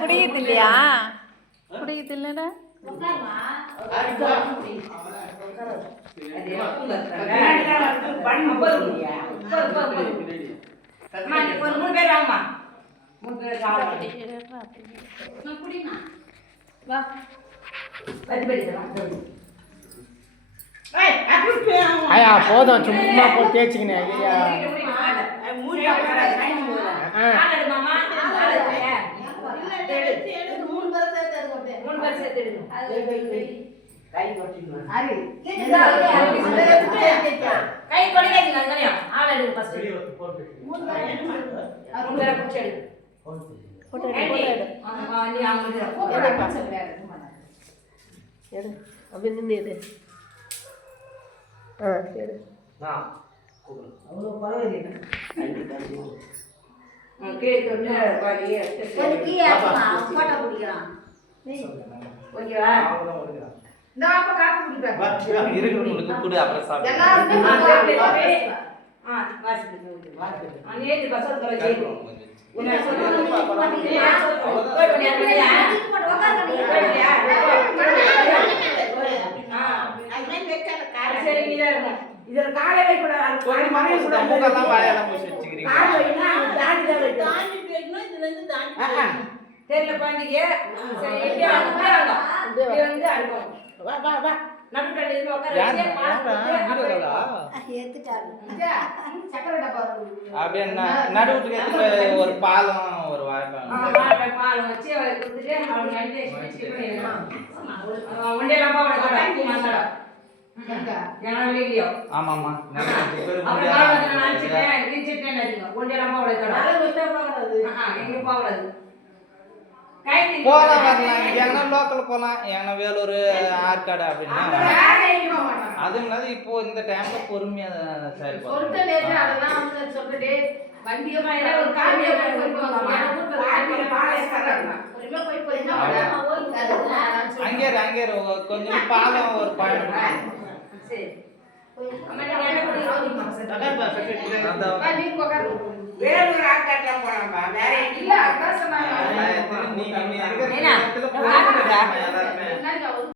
குடிக்கிறது இல்லையா? குடிக்கிறது இல்லடா. ஐயா போதும் சும்மா போய் தேய்ச்சிக்கினேன் ஐயா. இதுல காலையில கூட ஒரு மணி கூட மூக்கெல்லாம் வாயெல்லாம் மூசி வச்சுக்கிறீங்க. தெரியல பாண்டிங்க. சரி எப்படியா அனுப்புறாங்க. இது வந்து அனுப்புவோம். வா வா வா. நடுக்கடை இதுல உட்கார வச்சு ஏத்துட்டாரு. சக்கரை டப்பா அப்படியே நடுவுக்கு ஒரு பாலம் ஒரு வாய்ப்பாங்க. பாலம் வச்சு கொடுத்துட்டு அவங்க அடிச்சு வச்சு ஒண்டேலாம் பாவட கடை மாசாடா. ஆமாமா போலாம் வரலாம் எங்கன்னா லோக்கல் போலாம் எங்கன்னா வேலூர் ஆற்காடு அப்படின்னா அதுனால இப்போ இந்த டைம்ல பொறுமையா செயல்படும். அங்கே கொஞ்சம் பாலம் ஒரு பயணம். வேலூர் ஆற்காட்டுலாம் போலாம்பா. வேற இல்ல அதான் சொன்னாங்க.